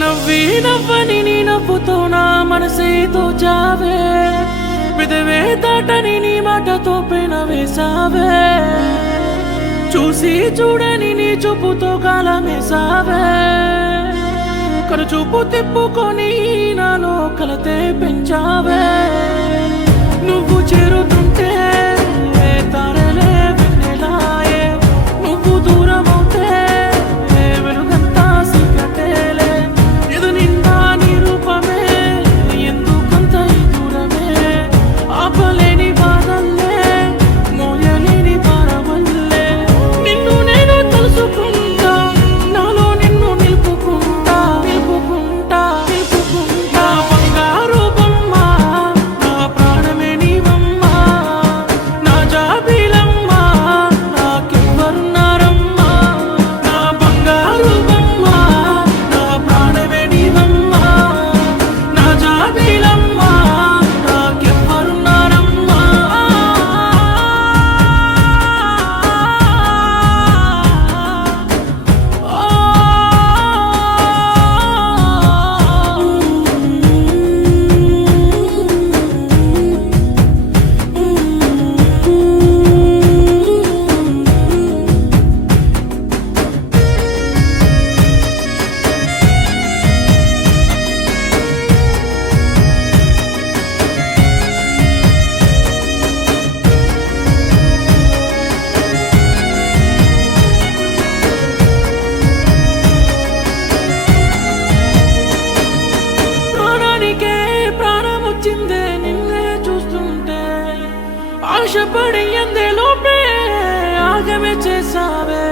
నవ్వి నవ్వని నీ నవ్వుతో నా మనసే తోచావే, పెదవే దాటని నీ మాటతో పెన వేసావే, చూసి చూడని నీ చూపుతో కాలమేసావే, కనుచూపు తిప్పుకొని నాలో కలతే పెంచావే. నువ్వు చేరుతుంటే తారలే వెన్నెలాయే, నువ్వు దూరమవుతే వెలుగంతా సిగ్గటేలే, ఎదు నిండా నీ రూపమే ఎందుకంత ఈ దూరమే, ఆపలేని బాధల్లే మోయలేని భారమల్లే, నిన్ను నేను తెలుసుకుంటా, నాలో నిన్ను నిలుపుకుంటా నిలుపుకుంటా నిలుపుకుంటా. బంగారు బొమ్మ నా ప్రాణమే నీవమ్మా, నా జాబిలమ్మా నాకెవ్వరున్నారమ్మా, నా బంగారు బొమ్మ నా ప్రాణమే నీవమ్మా, నా జాబిలమ్మా నాకెవ్వరున్నారమ్మా. ప్రాణానికే ప్రాణం వచ్చిందే నిన్నే చూస్తుంటే, ఆశపడి ఎందే లోపే ఆగమే చేసావే.